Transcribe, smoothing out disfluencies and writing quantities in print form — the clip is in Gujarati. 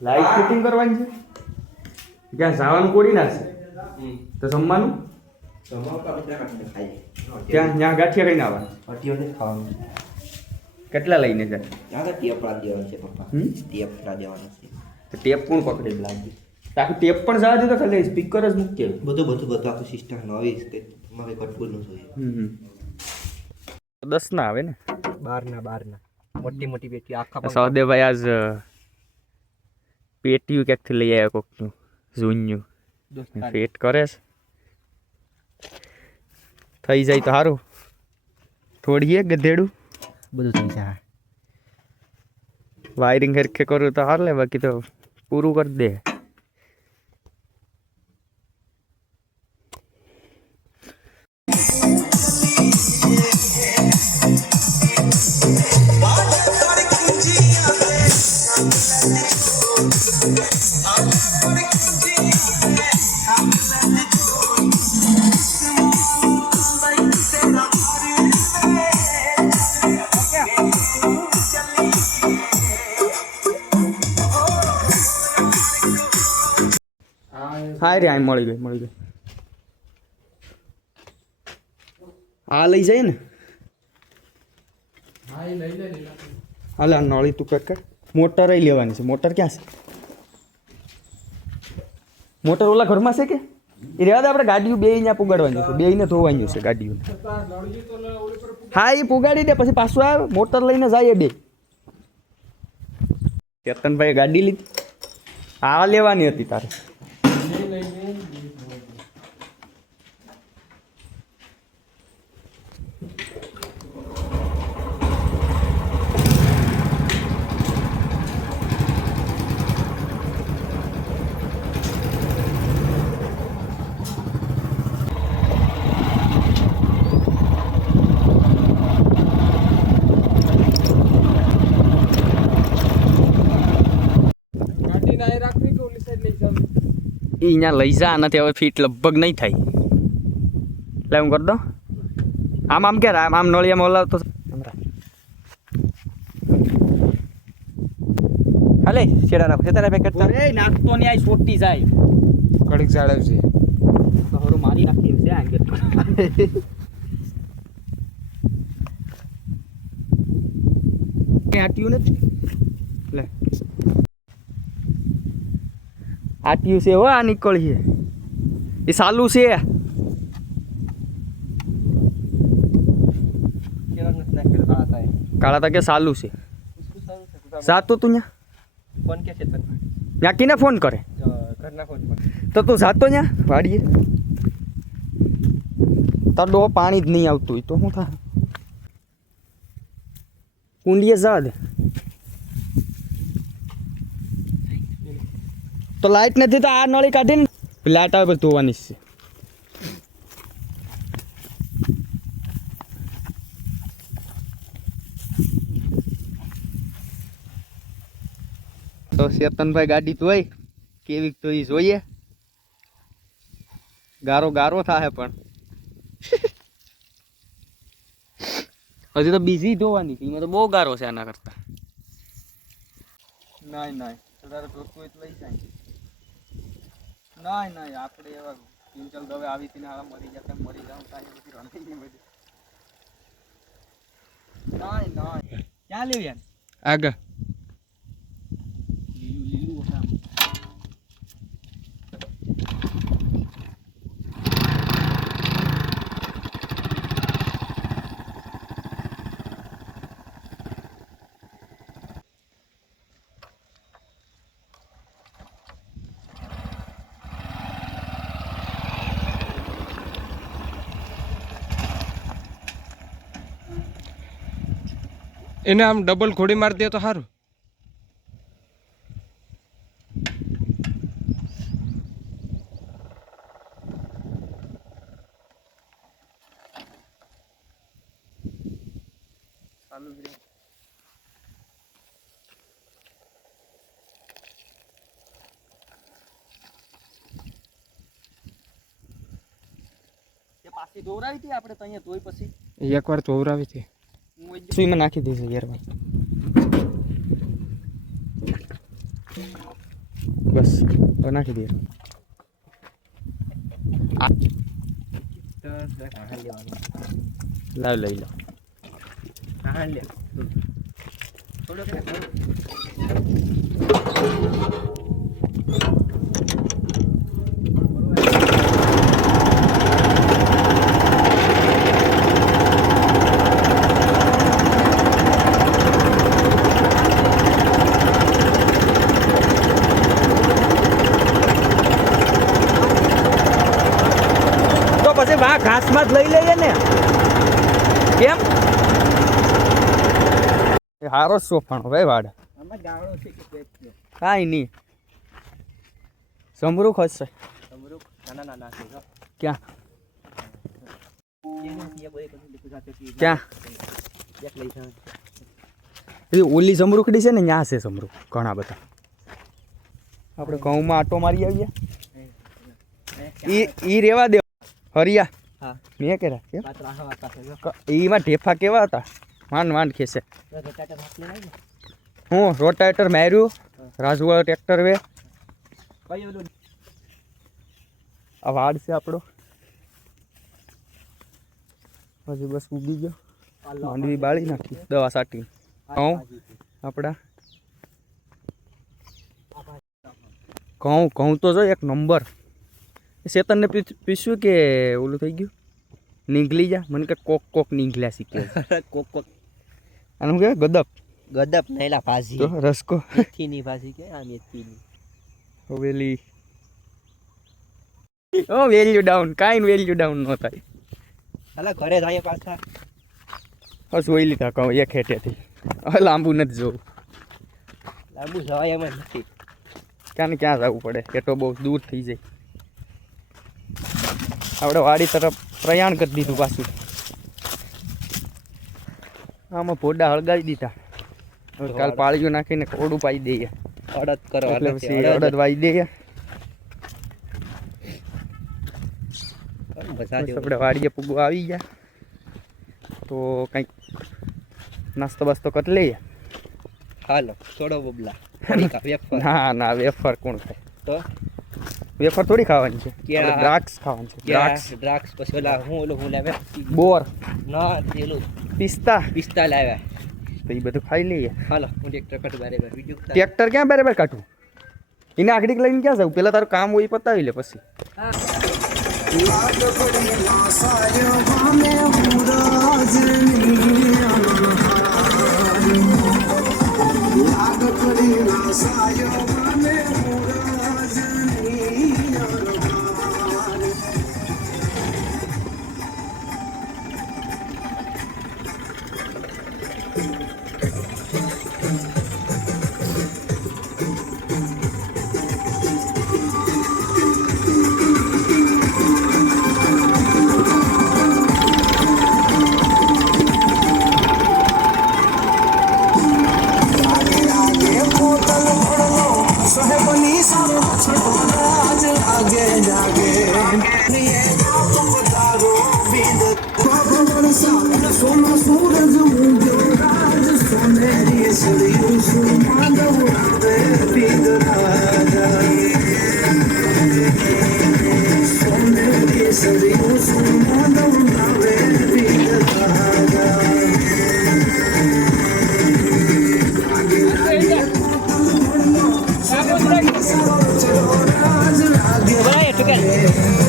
લાઈટ ફિટિંગ કરવાની છે ક્યાં જવાનું કોડી નાખશે તો જમવાનું ત્યાં ત્યાં ગાંઠિયા લઈને આવવાનું કેટલા લઈને જાય ટેપ કોણ પકડે લાગે આખું ટેપ પણ જવા દે તો ખાલી સ્પીકર જ મૂકીએ બધું આખું સિસ્ટમ નવી કે મારે કટકું ન જોઈએ 10 ના આવે ને 12 મોટી મોટી પેટી આખા સહદેવભાઈ આજ પેટીયું ક્યાંકથી લઈ આવ્યા કોકનું ઝૂન્યું ફેટ કરે છે થઈ જાય તો સારું થોડીએ ગધેડું બધું થઈ જાય વાયરિંગ હરખે કરું તો હાર લે બાકી તો પૂરું કરી દે હા રે મળી ગઈ આ લઈ જાય ને હાલ નળી તું પેક કર મોટર લેવાની છે મોટર ક્યાં છે મોટર ઓલા ઘરમાં છે કે એ રહેવા દે આપણે ગાડીઓ બે અહીંયા પુગાડવાની છે બેયને ધોવાની છે ગાડીઓને હા એ પુગાડી દે પછી પાછું આવે મોટર લઈને જાય બે કેતનભાઈ ગાડી લીધી આ લેવાની હતી તારે અહીંયા લઈ જા નથી હવે ફીટ લગભગ નહીં થાય એટલે હું કરી દો આમ કે આમ નળિયામાં ઓલાવતો હાલે છેડા રાખો છેડા પેકેટ એ નાખતો ને આ છોટી જાય કડીક જાળવ છે તો મારી નાખી છે આંગે આટ્યું નથી લે આટ્યું છે હો આ નીકળી છે એ સાલું છે કાળા તા કે સાલું છે જાતો તું ન્યા ફોન કે છે ત્યાં કીને ફોન કરે ઘરના ફોન તો તું જાતો ન્યા વાડીએ તાર ડો પાણી જ નહીં આવતું તો શું થાય કુંડીએ જા દે તો લાઈટ નથી તો આ નળી કાઢીને લાઈટ આવે પછી ધોવાની છે તો ચેતનભાઈ ગાડી ધોઈ કેવી તો એ જોઈએ ગારો ગારો થાય પણ હજી તો બીજી ધોવાની એમાં તો બહુ ગારો છે આના કરતા ના તારે જોતું હોય તો લઈ જાય ના આપણે એવા કિંચલ દવે આવી હતી ને હાલ મરી જાવ કાંઈ બધી રણી નહીં બધી ના ક્યાં લેવી આગળ લીલું હતા એને આમ ડબલ ઘોડી મારી દે તો સારું પાછી દોરાવી હતી આપણે તો અહીંયા ધોઈ પછી એકવાર ધોવરાવી હતી સુઈમાં નાખી દઈશું યાર ભાઈ બસ હવે નાખી દઈએ લાવ લઈ લો તો પછી વા ઘાસમાં જ લઈ લઈએ ને કેમ એ હારો સોફાણો ભાઈ વાડ કાંઈ નહીં સમરૂખ હશે ક્યાં ક્યાં એ ઓલી સમરૂખડી છે ને ત્યાં છે સમરૂખ ઘણા બધા આપણે ઘઉંમાં આટો મારી આવીએ ઈ રેવા દે હરિયા મેં કેરા એમાં ઢેફા કેવા હતા માંડ માંડ ખેસે હું રોટાવેટર માર્યું રાજુવાળા ટ્રેક્ટર વે આ વાડ છે આપણો હજી બસ ઉગી ગયો માંડવી બાળી નાખી દવા સાટી આપણા ઘઉં તો જો એક નંબર શેતનને પીસ્યું કે ઓલું થઈ ગયું નીકળી જા મને કે કોક કોક નીકળ્યા શીખે કોક કોક અને શું કહેવાય ગદપ ગદપ નૈલા ભાજી તો રસકો મેથીની ભાજી કે આ મેથીની હવેલી ઓ વેલ્યુ ડાઉન કાંઈ વેલ્યુ ડાઉન ન થાય હાલા ઘરે જાય પાછા બસ જોઈ લીધા કહું એક હેઠેથી હવે લાંબુ નથી જોવું લાંબુ જવાય એમ જ નથી ક્યાં ને ક્યાં જવું પડે કે તો બહુ દૂર થઈ જાય આપણે વાડી તરફ પ્રયાણ કરી દીધું પાછું આમાં ભોડા હળગાવી દીધા હવે કાલ પાળીઓ નાખીને કોડું પાઈ દઈએ અડદ કરો એટલે પછી અડદ વાઈ દઈએ આપણે વાડીએ પૂગવા આવી ગયા તો કંઈક નાસ્તો બાસ્તો કરી લઈએ હાલો થોડો બબલા ના ના વેફર કોણ ખાય તો વેફર થોડી ખાવાની છે ક્યાં? દ્રાક્ષ ખાવાની છે દ્રાક્ષ દ્રાક્ષ પછી ઓલા હું લાવ્યા બોર ના પેલું પિસ્તા પિસ્તા લાવ્યા તો એ બધું ખાઈ લઈએ હાલો હું ટ્રેક્ટર કટ બરાબર બીજું ટ્રેક્ટર ક્યાં બરાબર કાઢવું એને આખડી લઈને ક્યાં જવું પેલા તારું કામ હોય એ પતાવી લે પછી Together.